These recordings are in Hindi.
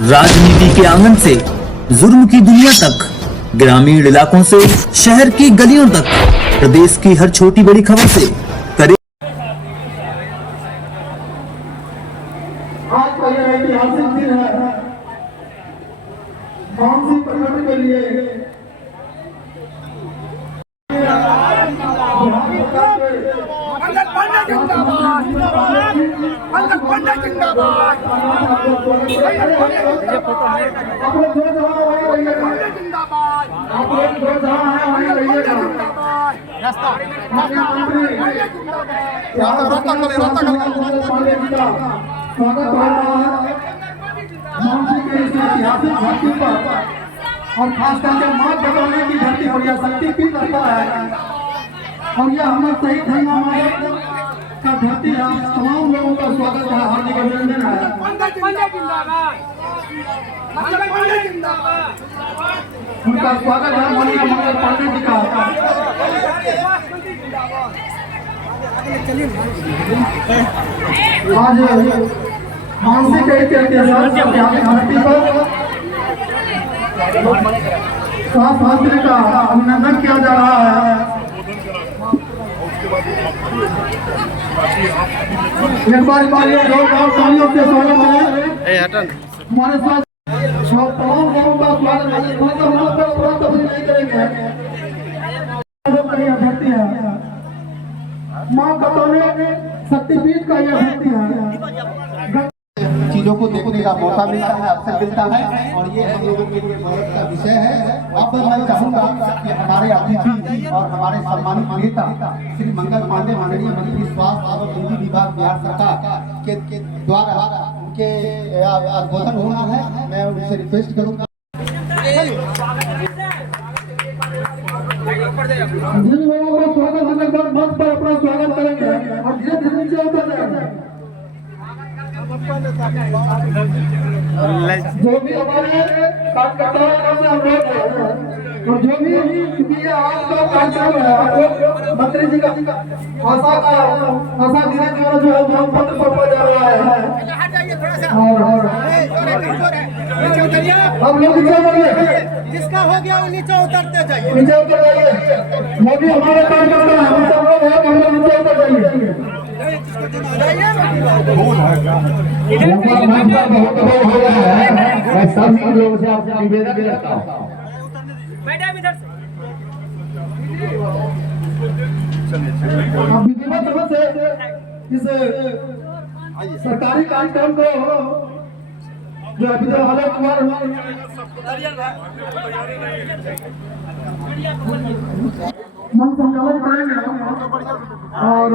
राजनीति के आंगन से जुर्म की दुनिया तक, ग्रामीण इलाकों से शहर की गलियों तक, प्रदेश की हर छोटी बड़ी खबर से करे। आज का यह ऐतिहासिक दिन है। मानसिक परिवर्तन के लिए और खास करके मां बदलने की धरती पर यह शक्तिपीठ रहता है और यह हमारे शहीद का धरती है। तमाम लोगों का स्वागत है, हार्दिक अभिनंदन है। उनका स्वागत है माननीय मंगल पांडे जी का। आज मानसिक धरती पर स्वास्थ्य मंत्री का अभिनंदन किया जा रहा है। एक बार तालियों से स्वागत है हमारे साथ तमाम लोगों का स्वागत नहीं करेंगे। धरती है माँ बतौने शक्तिपीठ का यह धरती है। चीजों को देखने का मौका मिलता है, अवसर मिलता है और ये हम लोगों के लिए गौरव का विषय है। अब मैं चाहूंगा कि हमारे अतिथि और हमारे सम्मानित नेता श्री मंगल पांडे माननीय मंत्री स्वास्थ्य और निजी विभाग बिहार सरकार के द्वारा उनके उद्बोधन होना है। मैं उनसे रिक्वेस्ट करूंगा जिन लोगों का स्वागत होने के बाद मंच पर अपना स्वागत करेंगे और धीरे धीरे नीचे उतर जाएंगे। जो भी हमारे कार्यकर्ता और जो भी आपका कार्यक्रम है, आपको मंत्री जी का आशा धीरे धीरे जो है वो पत्र सौंपा जा रहा है। और हम लोग नीचे उतरिए, जिसका हो गया वो नीचे उतरते जाइए, नीचे उतर जाइए। वो भी हमारे कार्यकर्ता है, हम सब लोग हैं, हम लोग नीचे उतर जाइए। मैं सभी लोगों से आपसे निवेदन करता हूँ विधिवत रूप से इस सरकारी कार्यक्रम को जो विद्यालय कुमार मन संचालन करेंगे और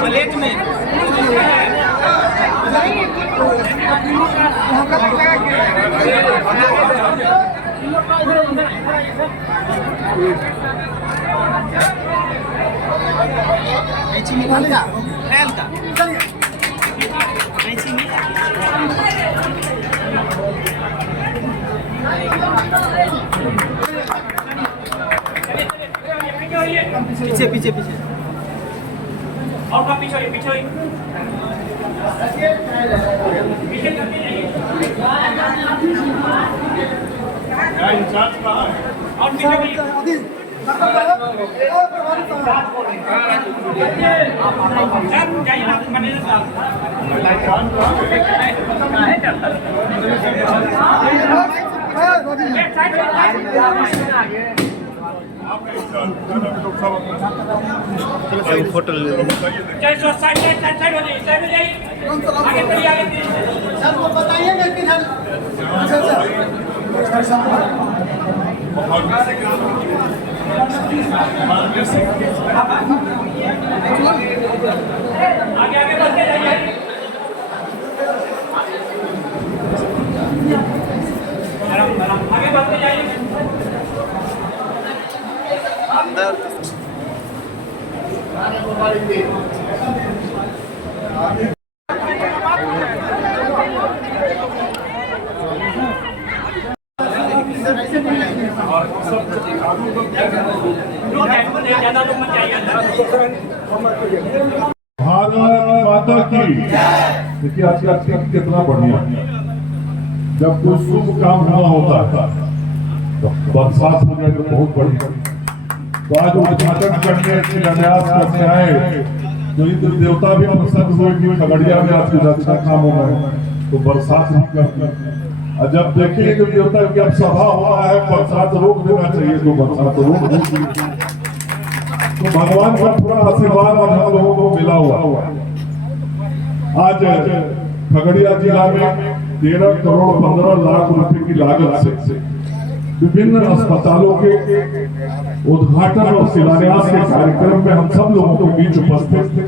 प्लेट में पीछे पीछे पीछे और का पीछे पीछे पीछे करके जाइए। और पीछे बोलिए जाइए ना मैनेजर फोटो ले लो। साइड हो जाइए आगे बढ़िए आगे सर वो बताइएगा किधर आगे आगे बढ़ते जाइए आगे बढ़ते जाइए ज्यादा लोग मत जाइए भारत माता की। देखिए आज का दिन कितना बढ़िया। जब कोई शुभ काम हुआ होता है तो बरसात हो जाए तो बहुत बढ़िया। तो आज उद्घाटन करने शिलान्यास करने आए तो इंद्र देवता भी प्रसन्न हुए कि खगड़िया में आज कुछ अच्छा काम हो रहा है तो बरसात भी करते। और जब देखें इंद्र देवता की अब सभा हुआ है बरसात रोक देना चाहिए तो बरसात रोक देती। तो भगवान का पूरा आशीर्वाद आज हम लोगों को मिला हुआ है। आज खगड़िया जिला में 13 करोड़ 15 लाख रुपए की लागत से विभिन्न अस्पतालों के उद्घाटन और शिलान्यास के कार्यक्रम में हम सब लोगों के बीच उपस्थित थे।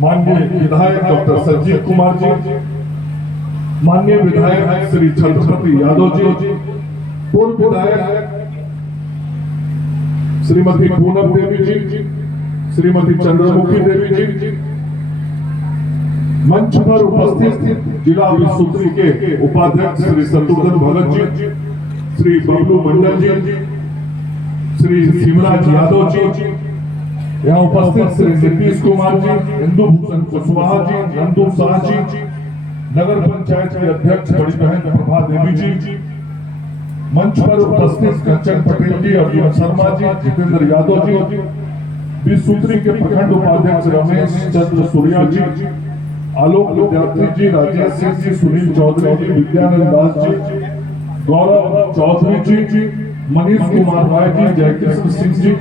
माननीय विधायक डॉक्टर संजीव कुमार जी, माननीय विधायक श्री छत्रपति यादव जी, पूर्व विधायक श्रीमती पूनम देवी जी, श्रीमती चंद्रमुखी देवी जी, मंच पर उपस्थित जिला विसूत्री के उपाध्यक्ष श्री शत्रुघ्न भगत जी, श्री बबलू मंडल जी, श्री शिवराज यादव जी, यहाँ उपस्थित श्री नीतीश कुमार जी, इंदु भूषण कुशवाहा जी, नंदू शाह जी, नगर पंचायत के अध्यक्ष बड़ी बहन प्रभा देवी जी, मंच पर उपस्थित कंचन पटेल जी, अर्जुन शर्मा जी, जितेंद्र यादव जी, विसूत्री के प्रखंड उपाध्यक्ष Ramesh Chandra Surya ji, Alok Vidyarthi ji, Rajesh Singh ji, Sunil Chaudhary ji, Vidyanand Das ji, Gaurav Chaudhary ji, Manish Kumar Rai ji, Jaikrishna Singh ji,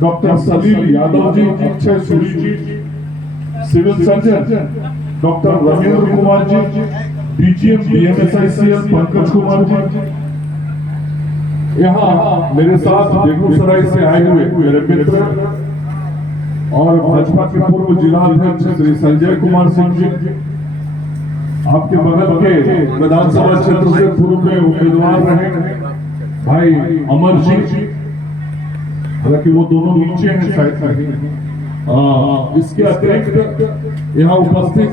doctor Salil Yadav ji, Akshay Suri ji, civil surgeon doctor Ravindra Kumar ji, DGM BMSICL Pankaj Kumar ji, यहाँ मेरे साथ बेगूसराय से आए हुए मेरे मित्र और भाजपा के पूर्व जिला अध्यक्ष श्री संजय कुमार सिंह जी, आपके बगल के विधानसभा क्षेत्र से पूर्व में उम्मीदवार रहे भाई अमर जी, हालांकि वो दोनों नीचे हैं शायद नहीं। इसके अतिरिक्त यहाँ उपस्थित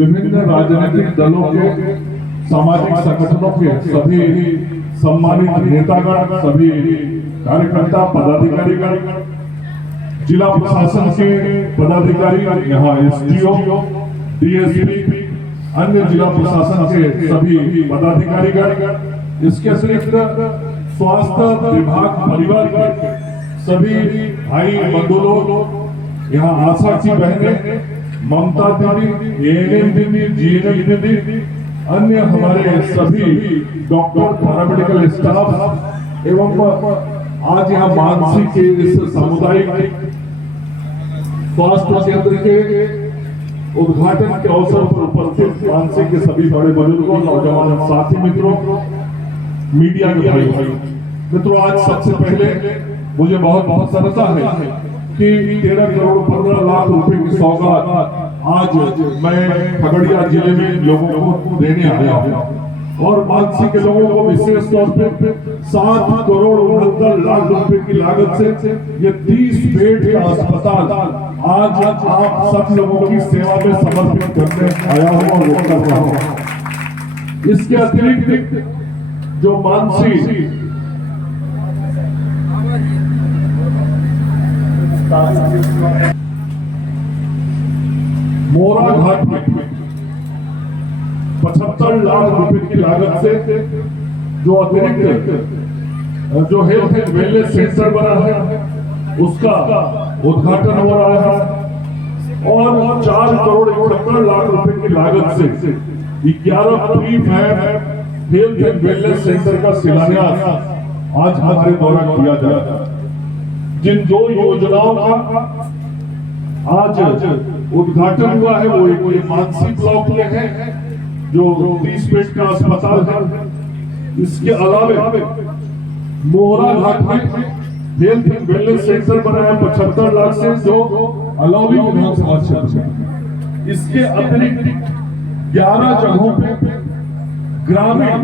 विभिन्न राजनीतिक दलों के, सामाजिक संगठनों के सभी सम्मानित नेतागण, सभी कार्यकर्ता, पदाधिकारी, जिला प्रशासन के पदाधिकारी, यहाँ एसडीओ, डीएसपी, अन्य जिला प्रशासन के सभी पदाधिकारी, इसके अतिरिक्त स्वास्थ्य विभाग, परिवार के सभी भाई बंधु लोग, यहाँ आशा की बहनें, ममता दीदी, एएनएम दीदी, जीएनएम दीदी, अन्य हमारे सभी डॉक्टर, पैरामेडिकल स्टाफ एवं आज यहाँ मानसी के इस सामुदायिक स्वास्थ्य केंद्र के उद्घाटन के अवसर पर उपस्थित मानसी के सभी बड़े बुजुर्गों, नौजवान साथी मित्रों, मीडिया के भाई मित्रों, आज सबसे पहले मुझे बहुत बहुत सरलता है कि 13 करोड़ 15 लाख रुपए की सौगात आज मैं खगड़िया जिले में लोगों को देने आया हूँ और मानसी के लोगों को विशेष तौर पे 7 करोड़ 69 लाख रुपए की लागत से ये 30 बेड का अस्पताल आज आप सब लोगों की सेवा में समर्पित करने आया हूँ और वो कर रहा हूँ। इसके अतिरिक्त जो मानसी मोरा घाट में 75 लाख रुपए की लागत से जो अतिरिक्त जो हेल्थ एंड वेलनेस सेंटर बना है उसका उद्घाटन हो रहा है और 4 करोड़ 71 लाख रुपए की लागत से 11 prefab health and wellness centre का शिलान्यास आज हमारे द्वारा किया जा रहा है। जिन 2 योजनाओं का आज उद्घाटन हुआ है वो एक मानसी ब्लॉक में है जो 30 बेड का अस्पताल है। इसके अलावा मोहरा घाट में हेल्थ एंड वेलनेस सेंटर बनाया 75 लाख से जो अलौली विधानसभा क्षेत्र है। इसके अतिरिक्त 11 जगहों पे ग्रामीण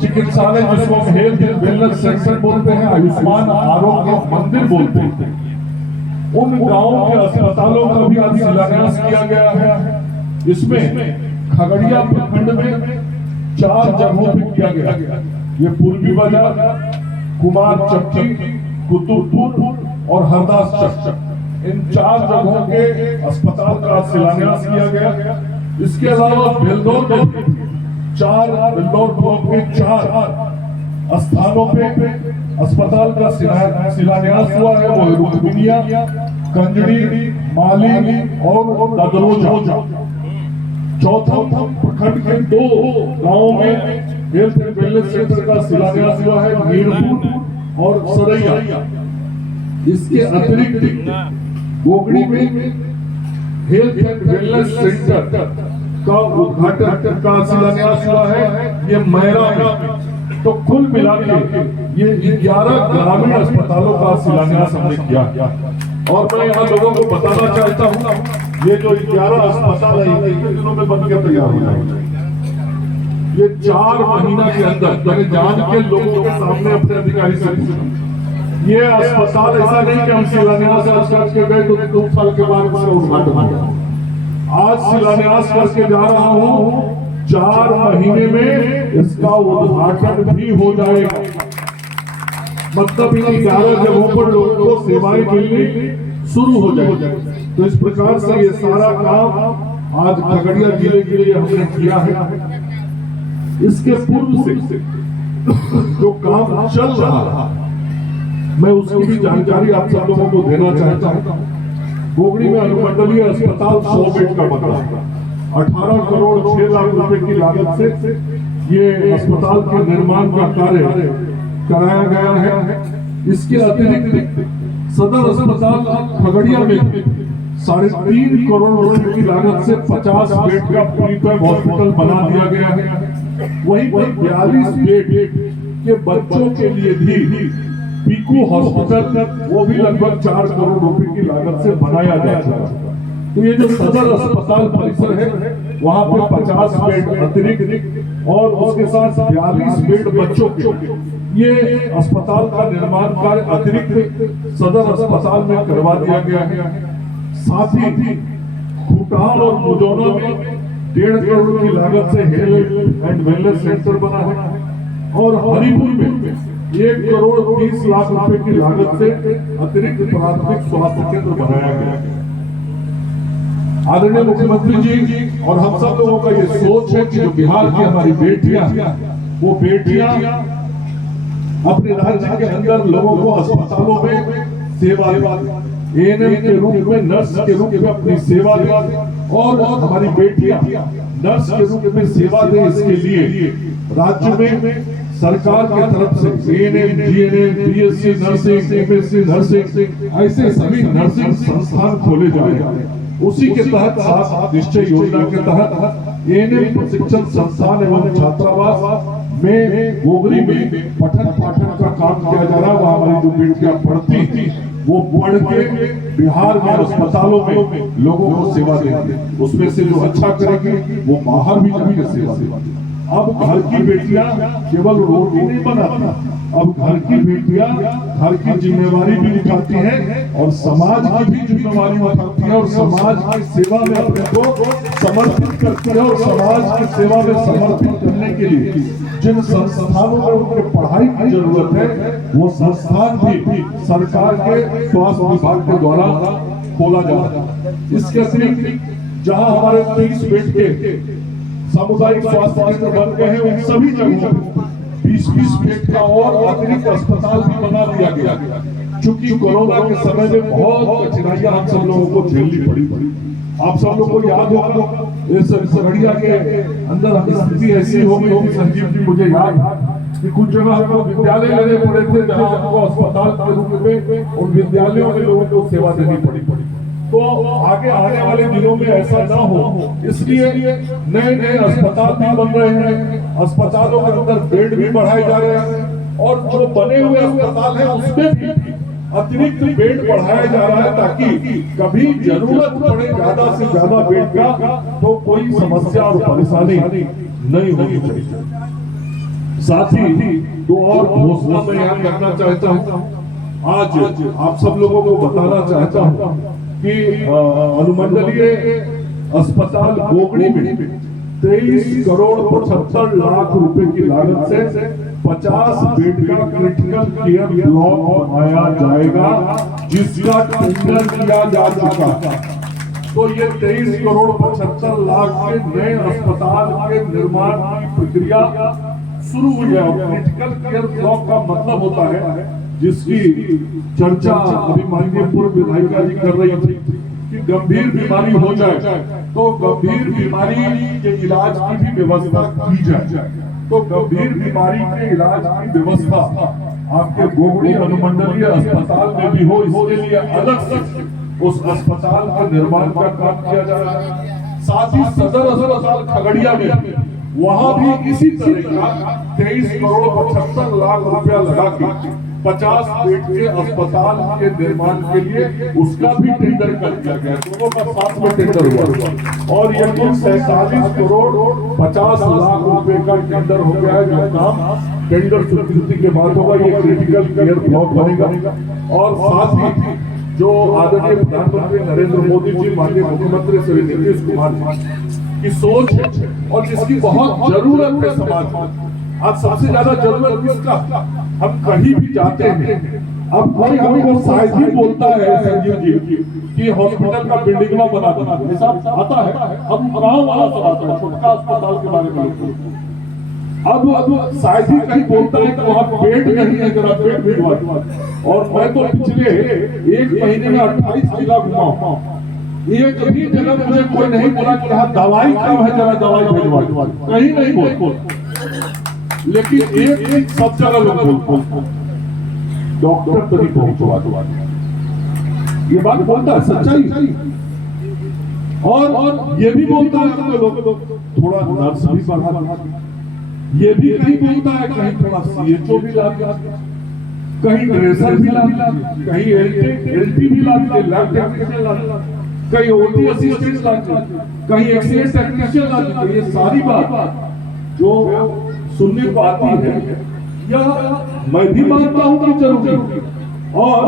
चिकित्सालय जिसको हम हेल्थ एंड वेलनेस सेंटर बोलते हैं, आयुष्मान आरोग्य मंदिर बोलते हैं, उन गांवों के अस्पतालों का भी आज शिलान्यास किया गया है। इसमें खगड़िया प्रखंड में 4 जगहों पर किया गया। ये पूर्वी बाजार, कुमार चक्की, कुतुबपुर और हरदास चक, इन 4 जगहों के अस्पताल का शिलान्यास किया गया। इसके अलावा बेलदौर में 4 बेलदौर ब्लॉक में 4 स्थानों पे अस्पताल का शिलान्यास हुआ है। वो रुक्मिनिया, कंजड़ी, माली और ददरोजा। चौथा प्रखंड के 2 गांवों में हेल्थ एंड वेलनेस सेंटर का शिलान्यास हुआ है, मीरपुर और सरैया। इसके अतिरिक्त गोगड़ी में हेल्थ एंड वेलनेस सेंटर का उद्घाटन का शिलान्यास हुआ है, ये मैरा में। तो कुल मिलाकर ये 11 ग्रामीण अस्पतालों का शिलान्यास हमने किया। और मैं यहाँ लोगों को बताना चाहता हूँ ये जो 11 अस्पताल है कितने दिनों में बनकर तैयार हो जाएंगे। ये 4 महीना के अंदर मैंने जान के लोगों के सामने अपने अधिकारी से पूछा। ये अस्पताल ऐसा नहीं कि हम शिलान्यास करके गए तो 2 साल के बाद इसका उद्घाटन हो। आज शिलान्यास करके जा रहा हूँ, 4 महीने में इसका उद्घाटन भी हो जाएगा। मतलब इन 11 जगहों पर लोगों को सेवाएं मिलनी शुरू हो जाएगी। तो इस प्रकार से ये सारा काम आज खगड़िया जिले के लिए हमने किया है। इसके पूर्व से जो काम चल रहा है मैं उसकी भी जानकारी आप सब लोगों को देना चाहता हूँ। गोगड़ी में अनुमंडलीय अस्पताल 100 बेड का बन रहा है। 18 करोड़ 6 लाख रुपए की लागत से ये अस्पताल के निर्माण का कार्य कराया गया है। इसके अतिरिक्त सदर अस्पताल खगड़िया में 3.5 करोड़ रुपए की लागत से 50 बेड का प्रीफैब हॉस्पिटल बना दिया गया है। वहीं पर 42 बेड के बच्चों के लिए भी पीकू हॉस्पिटल वो भी लगभग 4 करोड़ रुपए की लागत से बनाया जाएगा। तो ये जो सदर अस्पताल परिसर है वहां पे 50 बेड अतिरिक्त और उसके साथ 42 बेड बच्चों के ये अस्पताल का निर्माण कार्य अतिरिक्त सदर अस्पताल में करवा दिया गया है। साथ ही भूटान और मुजौना में 1.5 करोड़ की लागत से हेल्थ एंड वेलनेस सेंटर बना है और हरिपुर में 1 करोड़ 30 लाख रुपए की लागत से अतिरिक्त प्राथमिक स्वास्थ्य केंद्र बनाया गया है। आदरणीय मुख्यमंत्री जी और हम सब लोगों का ये सोच है कि जो बिहार की हमारी बेटियां वो बेटियां अपने राज्य के अंदर लोगों को अस्पतालों में सेवा दें, एएनएम के रूप में, नर्स के रूप में अपनी सेवा दें और हमारी बेटियां नर्स के रूप में सेवा दें। इसके लिए राज्य में सरकार की तरफ से ANM, GNM, BSc nursing, MSc nursing ऐसे सभी नर्सिंग संस्थान खोले जाएं। उसी के तहत 7 निश्चय योजना के तहत एएनएम प्रशिक्षण संस्थान एवं छात्रावास में गोगरी में पठन पाठन का काम किया जा रहा है। वहाँ हमारी जो बेटियां पढ़ती थी वो पढ़ के बिहार में अस्पतालों में लोगों को सेवा देंगे। उसमें से जो अच्छा करेंगे वो बाहर भी जाकर सेवा देंगे। अब घर की बेटियां केवल रोटी नहीं बनाती, अब घर की बेटियां घर की जिम्मेवारी भी निभाती हैं और समाज की भी जिम्मेवारी उठाती है और समाज की सेवा में अपने को समर्पित करती है। और समाज की सेवा में समर्पित करने के लिए जिन संस्थानों में उनके पढ़ाई की जरूरत है वो संस्थान भी सरकार के स्वास्थ्य विभाग के द्वारा खोला जा रहा है। इसके अतिरिक्त जहां हमारे 30 बेड के सामुदायिक स्वास्थ्य केंद्र बन गए हैं उन सभी जगहों पर 20 20-20 बेड का और अतिरिक्त अस्पताल भी बना दिया गया, क्योंकि कोरोना के समय में बहुत कठिनाइयां हम सब लोगों को झेलनी पड़ी। आप सब लोगों को याद होगा इस खगड़िया के अंदर स्थिति ऐसी हो गई होगी, संजीव जी मुझे याद कि कुछ जगह हमको विद्यालय लेने पड़े थे जहाँ हमको अस्पताल के रूप में उन विद्यालयों में लोगों को सेवा देनी पड़ी। तो आगे आने वाले दिनों में ऐसा ना हो, इसलिए नए अस्पताल भी बन रहे हैं, अस्पतालों के अंदर बेड भी बढ़ाए जा रहे हैं, और जो बने हुए अस्पताल हैं उसमें भी अतिरिक्त बेड बढ़ाया जा रहा है, ताकि कभी जरूरत पड़े ज्यादा से ज्यादा बेड का तो कोई समस्या और परेशानी नहीं होनी चाहिए। साथ ही दो और घोषणा मैं यहाँ करना चाहता हूँ। आज आप सब लोगों को बताना चाहता हूँ कि अनुमंडलीय अस्पताल गोगड़ी में 23 करोड़ 75 लाख रुपए की लागत से 50 बेड का क्रिटिकल केयर ब्लॉक बनाया जाएगा, जिसका टेंडर किया जा चुका। तो ये 23 करोड़ 75 लाख के नए अस्पताल के निर्माण की प्रक्रिया शुरू हुई है। क्रिटिकल केयर ब्लॉक का मतलब होता है, जिसकी चर्चा अभी माननीय पूर्व विधायिका जी कर रही थी, कि गंभीर बीमारी हो जाए तो गंभीर बीमारी के इलाज की भी व्यवस्था की जाए। तो गंभीर बीमारी के इलाज की व्यवस्था आपके गोगड़ी अनुमंडलीय अस्पताल में भी हो, इसके लिए अलग से उस अस्पताल के निर्माण का काम किया जा रहा है। साथ ही सदर अस्पताल खगड़िया में वहां भी इसी तरह का 23 करोड़ 75 लाख रुपया लगा के 50 बेड के अस्पताल के निर्माण के लिए उसका भी टेंडर कर दिया गया। दोनों का साथ में टेंडर हुआ और ये कुल 47 करोड़ 50 लाख रुपए का टेंडर हो गया है, जो काम टेंडर स्वीकृति के बाद होगा। ये क्रिटिकल केयर ब्लॉक बनेगा और साथ ही जो आदरणीय प्रधानमंत्री नरेंद्र मोदी जी, माननीय मुख्यमंत्री श्री नीतीश कुमार जी की सोच और जिसकी बहुत जरूरत है समाज में। आज सबसे ज्यादा जरूरत किसका? हम कहीं भी जाते हैं, अब कोई हमको शायद ही बोलता है संजीव जी कि हॉस्पिटल का बिल्डिंग बना आता है, अब गाँव वाला सब आता है, छोटा अस्पताल के बारे में अब शायद ही कहीं बोलता है कि वहाँ बेड नहीं है, जरा बेड भिजवा। और मैं तो पिछले 1 महीने में 28 जिला घुमा, एक भी जगह मुझे कोई नहीं बोला कि यहाँ दवाई कम है, जरा दवाई भिजवा, कहीं नहीं बोल। लेकिन एक सब जगह लोग बोल डॉक्टर तो नहीं पहुंचवा, ये बात बोलता है सच्चाई। और ये भी बोलता है लोग थोड़ा नर्स भी बढ़ा, ये भी कहीं बोलता है कहीं थोड़ा CHO भी ला, कहीं ड्रेसर भी ला, कहीं LT भी ला, लैब टेक्नीशियन ला, कहीं OT असिस्टेंट ला, कहीं एक्सरे टेक्नीशियन ला। ये सारी बात जो सुनने को आती है, यह मैं भी मानता हूं कि जरूरी, और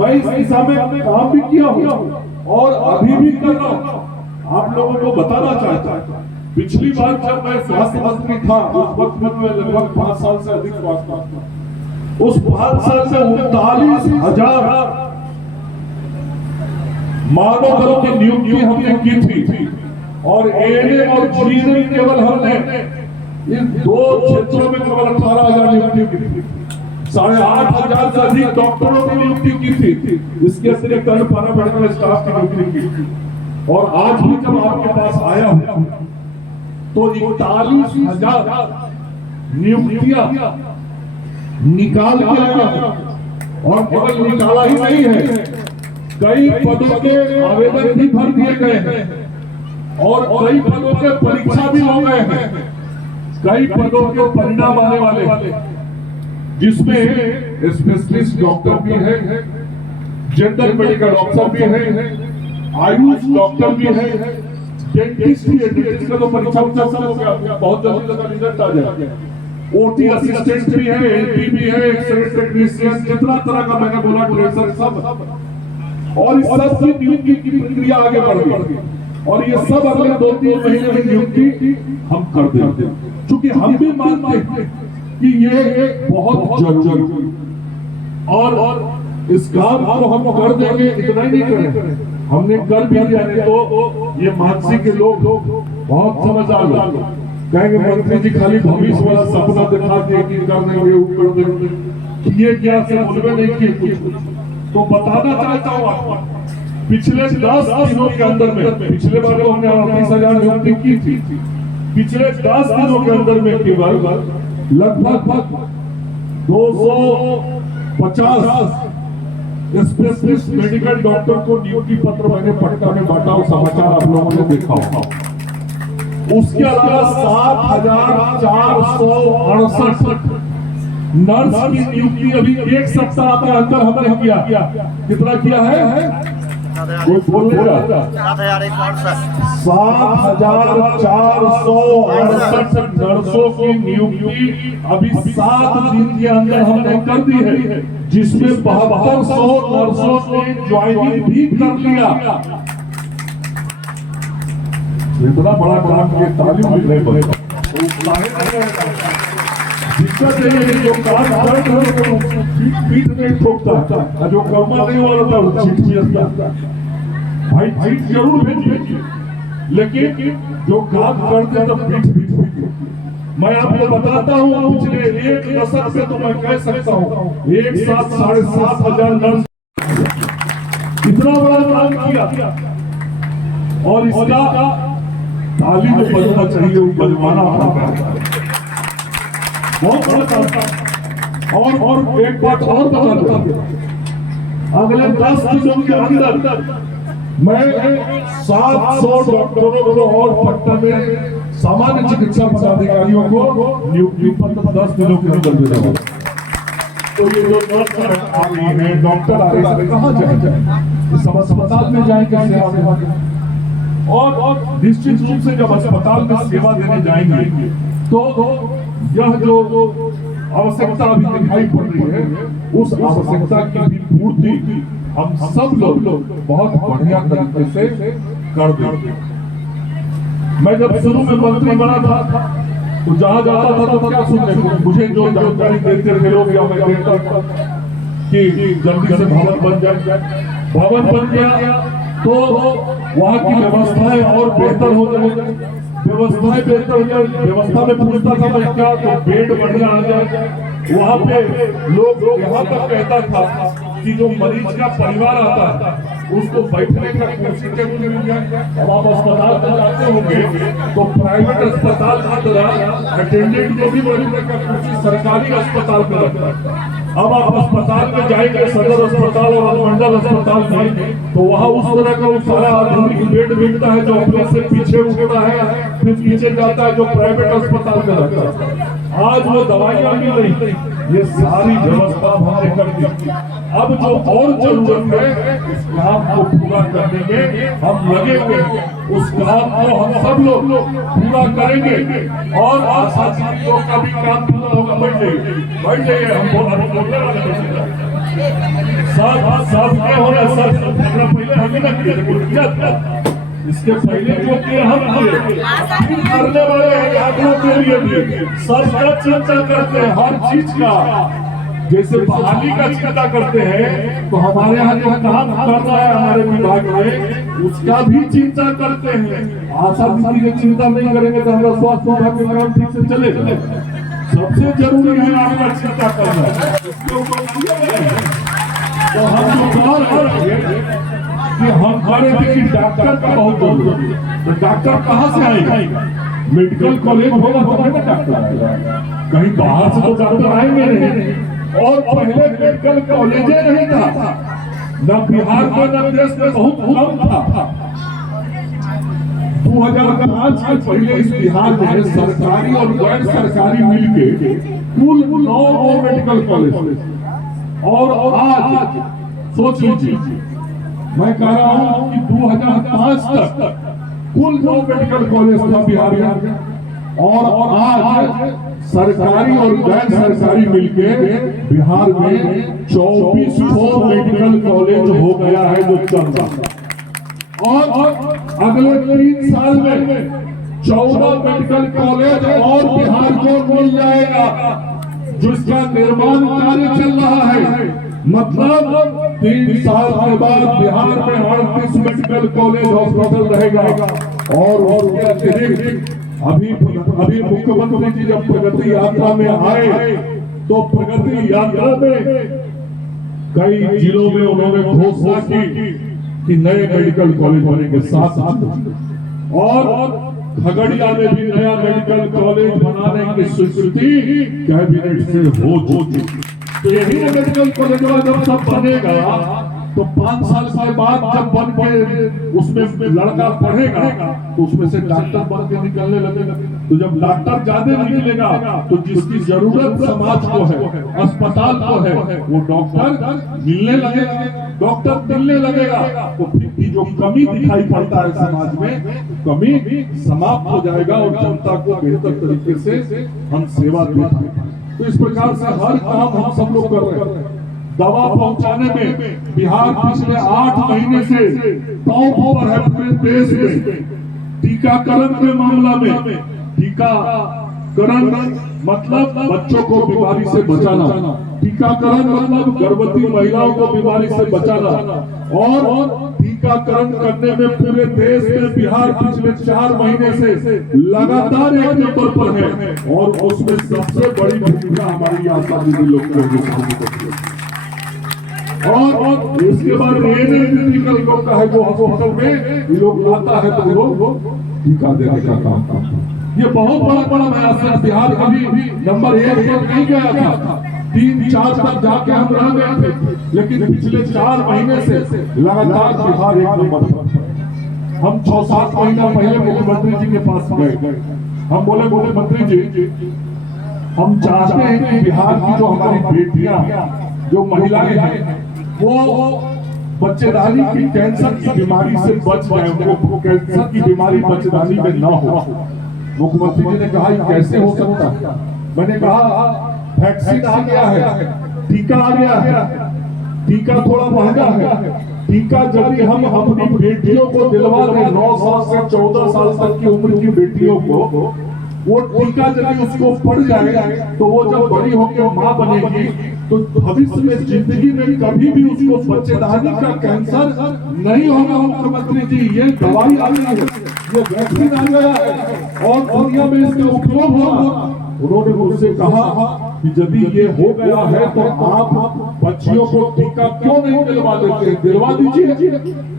मैं इस दिशा में काम भी किया हूं और अभी भी कर रहा हूं। आप लोगों को बताना चाहता हूं, पिछली बार जब मैं स्वास्थ्य मंत्री था, उस वक्त में मैं लगभग 5 साल से अधिक स्वास्थ्य था। उस 5 साल से 39,000 मानव बलों की नियुक्ति हमने की थी, और ANM और GNM केवल हमने इन 2 क्षेत्रों में केवल 18,000 नियुक्ति की थी। 8,500 से अधिक डॉक्टरों की नियुक्ति की थी। इसके अतिरिक्त अन्य मेडिकल स्टाफ की नियुक्ति की। और आज भी जब आपके पास आया हूं तो 41,000 नियुक्तियां निकाल के आया, और केवल निकाला ही नहीं है, कई पदों के आवेदन भी भर दिए गए हैं और कई पदों के परीक्षा भी हो गए हैं, कई पदों के परिणाम आने वाले, जिसमें स्पेशलिस्ट डॉक्टर भी है, जनरल मेडिकल ऑफिसर भी है, आयुष डॉक्टर भी है, डेंटिस्ट भी है। डेंटिस्ट का तो परीक्षा बहुत जल्दी तक रिजल्ट आ जाएगा। OT असिस्टेंट भी है, LT भी है, एक्सरे टेक्नीशियन, जितना तरह का मैंने बोला, ड्रेसर सब, और इस सब की नियुक्ति की प्रक्रिया आगे बढ़ गई, और ये सब अगले 2-3 महीने में नियुक्ति हम कर देंगे, क्योंकि हम भी मानते हैं कि ये बहुत जरूरी, और इस काम को हम कर देंगे। इतना ही नहीं करें, हमने कर भी दिया। तो ये मानसिक के लोग बहुत समझदार लोग, कहेंगे मंत्री जी खाली भविष्य वाला सपना दिखा के कि कर देंगे वो कर देंगे, किए क्या से बोलवे नहीं किए कुछ। तो बताना चाहता हूँ आपको, पिछले 10 दिनों के अंदर में, पिछले बार तो हमने 38,000 नियुक्ति की थी, पिछले 10 दिनों के अंदर में केवल लगभग 250 स्पेशलिस्ट मेडिकल डॉक्टर को नियुक्ति पत्र मैंने पटना में बांटा, और समाचार आप लोगों ने देखा होगा। उसके अलावा 7,468 नर्स की नियुक्ति अभी एक सप्ताह के अंदर हमने किया। कितना किया है? कोई बोलेगा? 7,468 नर्सों की नियुक्ति अभी 7 दिन के अंदर हमने कर दी है, जिसमें 7200 नर्सों ने ज्वाइनिंग भी कर लिया। इतना बड़ा काम के तालीम भी नहीं बनता। दिक्कत है कि जो काम कर रहे हो पीठ नहीं ठोकता, जो कर्मा नहीं वाला था वो चीट भेजता। भाई चीट जरूर भेजिए, लेकिन जो काम करते तो पीठ मैं आपको बताता हूँ, पिछले एक दशक से तो मैं कह सकता हूँ एक साथ 7,500 नर्स इतना बड़ा काम किया, और इसका तालीम में बजना चाहिए, बजवाना पड़ता है, बहुत बड़ा काम। और एक बात और बता दूं, अगले 10 दिनों के अंदर मैं 700 डॉक्टरों को और पटना में सामान्य चिकित्सा पदाधिकारियों को नियुक्ति पत्र 10 दिनों के अंदर दे दूंगा। तो ये जो नर्स आ रही है, डॉक्टर आ रहे हैं, कहाँ जाएंगे? सब अस्पताल में जाएंगे सेवा देने, और निश्चित रूप से जब अस्पताल में सेवा देने जाएंगे तो यह जो आवश्यकता अभी दिखाई पड़ रही है, उस आवश्यकता की भी पूर्ति हम सब लोग बहुत बढ़िया तरीके से कर देंगे। मैं जब शुरू में मंत्री बना था तो जहां जाता था तो क्या सुनने को मुझे जो जानकारी देते थे लोग, या मैं देखता था कि जल्दी से भवन बन जाए। भवन बन गया तो वहाँ की व्यवस्थाएं और बेहतर हो जाए, व्यवस्थाएं बेहतर हो जाए। व्यवस्था में पूछता था मैं क्या, तो बेड बढ़िया आ जाए। वहाँ पे लोग यहाँ तक कहता था कि जो मरीज का परिवार आता है उसको बैठने का कुर्सी टेबल मिल जाए। अब आप अस्पताल में जाते होंगे तो प्राइवेट अस्पताल की तरह अटेंडेंट को भी बैठने का कुर्सी सरकारी अस्पताल में लगता है। अब आप अस्पताल में जाएंगे, सदर अस्पताल और अनुमंडल अस्पताल में, तो वहाँ उस तरह का वो सारा आधुनिक बेड मिलता है जो अपने से पीछे उठता है, फिर पीछे जाता है, जो प्राइवेट अस्पताल में लगता है। आज वो दवाइयाँ मिल रही, ये सारी व्यवस्था हमने कर दी। अब जो और जरूरत है उस काम को पूरा करने में हम लगेंगे, उस काम को हम सब लोग पूरा करेंगे, और आशा लोग का भी काम पूरा होगा। बैठ जाइए, हम बोलने वाले सब क्या हो रहा है, सब पहले हमें ना किया, इसके पहले जो किया हम करने वाले हैं, आगे के लिए भी सबका चिंता करते हैं, हर चीज का। जैसे बहाली का चिंता करते हैं तो हमारे यहाँ जो काम कर रहा है हमारे विभाग में, उसका भी चिंता करते हैं। आशा दीदी की चिंता नहीं करेंगे तो हमारा स्वास्थ्य विभाग के काम ठीक से चलेगा। सबसे जरूरी है आपका चिंता करना। तो हम जो बात करेंगे कि हम करे थे कि डॉक्टर का बहुत जरूरत है, तो डॉक्टर कहाँ से आएगा? मेडिकल कॉलेज होगा तो डॉक्टर आएगा, कहीं बाहर से तो डॉक्टर आएंगे नहीं। और पहले मेडिकल कॉलेज नहीं था, न बिहार में न देश में, बहुत कम था। 2005 के पहले इस बिहार में सरकारी और गैर सरकारी मिलके कुल 9 मेडिकल कॉलेज, और आज सोच लीजिए, मैं कह रहा हूँ कि 2005 तक कुल 9 मेडिकल कॉलेज था बिहार में, और आज सरकारी और गैर सरकारी मिलके बिहार में 24 मेडिकल कॉलेज हो गया है जो चल रहा है। और अगले 3 साल में 14 मेडिकल कॉलेज और बिहार को मिल जाएगा, जिसका निर्माण कार्य चल रहा है। मतलब 3 साल के बाद बिहार में 38 मेडिकल कॉलेज हॉस्पिटल रहेगा, और उसके अतिरिक्त अभी मुख्यमंत्री जी जब प्रगति यात्रा में आए तो प्रगति यात्रा में कई जिलों में उन्होंने घोषणा की कि नए मेडिकल कॉलेज होने के साथ और खगड़िया में भी नया मेडिकल कॉलेज बनाने की स्वीकृति कैबिनेट से हो चुकी। तो यही मेडिकल कॉलेज जब सब बनेगा तो 5 साल के बाद जब बन के उसमें लड़का पढ़ेगा तो उसमें से डॉक्टर बन के निकलने लगेगा। तो जब डॉक्टर ज्यादा निकलेगा तो जिसकी जरूरत समाज को है, अस्पताल को है, वो डॉक्टर मिलने लगेगा। डॉक्टर मिलने लगेगा तो फिर की जो कमी दिखाई पड़ता है समाज में, कमी समाप्त हो जाएगा और जनता को बेहतर तरीके से हम सेवा दे पाएंगे। तो इस प्रकार से हर काम हम सब लोग कर रहे हैं। दवा पहुंचाने में बिहार पिछले 8 महीने से टॉप पर है पूरे देश में। टीकाकरण के मामला में टीकाकरण मतलब बच्चों को बीमारी से बचाना, टीकाकरण मतलब गर्भवती महिलाओं को बीमारी से बचाना, और टीकाकरण करने में पूरे देश में बिहार पिछले 4 महीने से लगातार 1 नंबर पर है। और उसमें सबसे बड़ी भूमिका हमारी आशा दीदी लोग को और इसके बाद मेडिकल का है जो हॉस्पिटल में ये लोग लाता है तो वो टीका देने का काम करता है। ये बहुत बड़ा प्रयास है। बिहार अभी नंबर 1 पर नहीं गया था, 3-4 तक जाके हम रह गए थे, लेकिन पिछले 4 महीने से लगातार बिहार 1 नंबर पर। हम 6-7 महीना पहले मुख्यमंत्री जी के पास गए। हम बोले मुख्यमंत्री जी हम चाहते हैं कि बिहार की जो हमारी बेटियां जो महिलाएं हैं वो बच्चेदानी की कैंसर की बीमारी से बच जाए, उनको कैंसर की बीमारी बच्चेदानी में न हो। मुख्यमंत्री जी ने कहा कैसे हो सकता है? मैंने कहा वैक्सीन आ गया है, टीका आ गया है, टीका थोड़ा महंगा है। टीका यदि हम अपनी बेटियों को दिलवा दें, 9 साल से 14 साल तक की उम्र की बेटियों को, वो टीका यदि उसको पड़ जाए तो वो जब बड़ी होकर माँ बनेगी तो भविष्य में जिंदगी में कभी भी उसको बच्चेदानी का कैंसर नहीं होगा। मुख्यमंत्री जी ये दवाई आ गई है, ये वैक्सीन आ गया है और दुनिया में इसका उपयोग होगा। उन्होंने मुझसे कहा कि यदि ये हो गया है तो आप बच्चियों को टीका क्यों नहीं दिलवा देते, दिलवा दीजिए।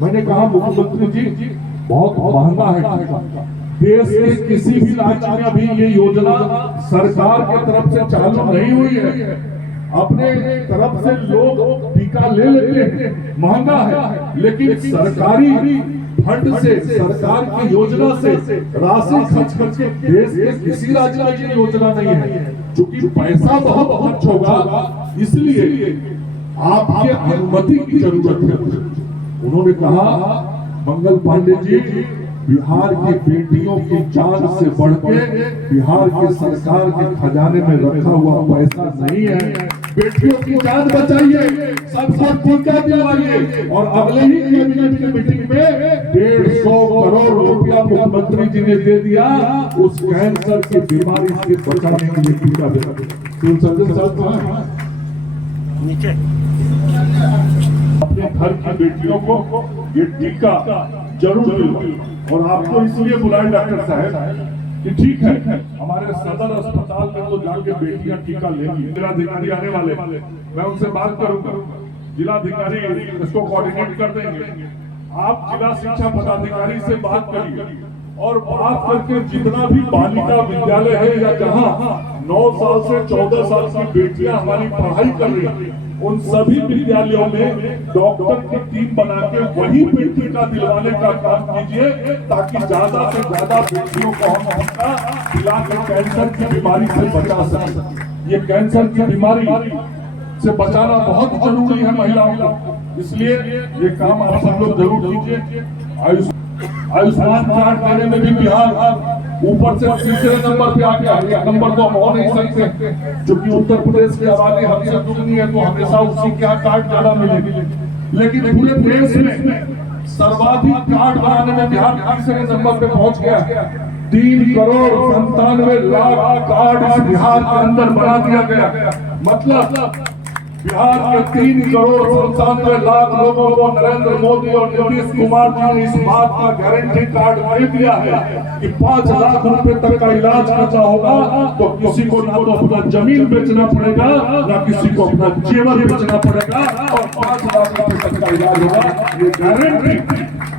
मैंने कहा मुख्यमंत्री जी बहुत महंगा है टीका, देश के किसी भी राज्य में अभी ये योजना सरकार की तरफ से चालू नहीं हुई है। अपने तरफ से लोग टीका ले लेते हैं, महंगा है, लेकिन सरकारी फंड से, सरकार की योजना से राशि खर्च करके देश के किसी राज्य में ये योजना नहीं है। क्योंकि पैसा बहुत खर्च होगा, इसलिए आपके अनुमति की जरूरत है। उन्होंने कहा मंगल पांडे जी बिहार की बेटियों की जान से बढ़ के बिहार की सरकार के खजाने में रखा हुआ पैसा नहीं है। बेटियों की जान बचाइए, सबको टीका दिलवाइए। और अगले ही कैबिनेट की मीटिंग में 150 करोड़ रुपया मुख्यमंत्री जी ने दे दिया उस कैंसर की बीमारी से बचाने के लिए टीका देना। नीचे अपने घर की बेटियों को ये टीका जरूर दिलवाइए। और आपको इसलिए बुलाए डॉक्टर साहब कि ठीक है हमारे सदर अस्पताल में तो जाके बेटियां टीका लेंगी। जिलाधिकारी आने वाले, मैं उनसे बात करूंगा, जिलाधिकारी इसको कोऑर्डिनेट कर देंगे। आप जिला शिक्षा पदाधिकारी से बात करिए और बात करके जितना भी बालिका विद्यालय है या जहाँ 9 साल से 14 साल की बेटियां हमारी पढ़ाई कर रही है, उन सभी विद्यालयों में डॉक्टर की टीम बना के वही पे टीका दिलवाने का काम कीजिए, ताकि ज्यादा से ज्यादा बेटियों को हम टीका दिला के कैंसर की बीमारी से बचा सकें। ये कैंसर की बीमारी से बचाना बहुत जरूरी है महिलाओं को, इसलिए ये काम आप सब लोग जरूर कीजिए। आयुष्मान कार्ड देने में भी बिहार ऊपर से तीसरे नंबर पे आ गया। 1 नंबर तो हम हो नहीं सकते, क्योंकि उत्तर प्रदेश की आबादी हमसे दुगनी है, तो हमेशा उसी के कार्ड ज्यादा मिलेगी। लेकिन पूरे देश में सर्वाधिक कार्ड बनाने में बिहार तीसरे नंबर पे पहुंच गया। 3,97,00,000 कार्ड बिहार के अंदर बना दिया गया। मतलब बिहार के 3,97,00,000 लोगों को नरेंद्र मोदी और नीतीश कुमार जी ने इस बात का गारंटी कार्ड दे दिया है कि 5 लाख रुपए तक का इलाज करना होगा तो किसी को ना तो अपना जमीन बेचना पड़ेगा, ना किसी को अपना जेवर बेचना पड़ेगा, और 5 लाख रुपए तक का इलाज होगा। ये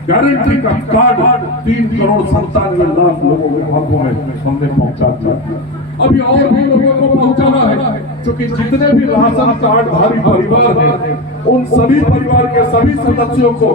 गारंटी का कार्ड 3,97,00,000 लोगों के हाथों में हमने पहुंचा दिया। अभी और भी लोगों को पहुंचाना है, क्योंकि जितने भी राशन कार्ड धारी परिवार हैं, उन सभी परिवार के सभी सदस्यों को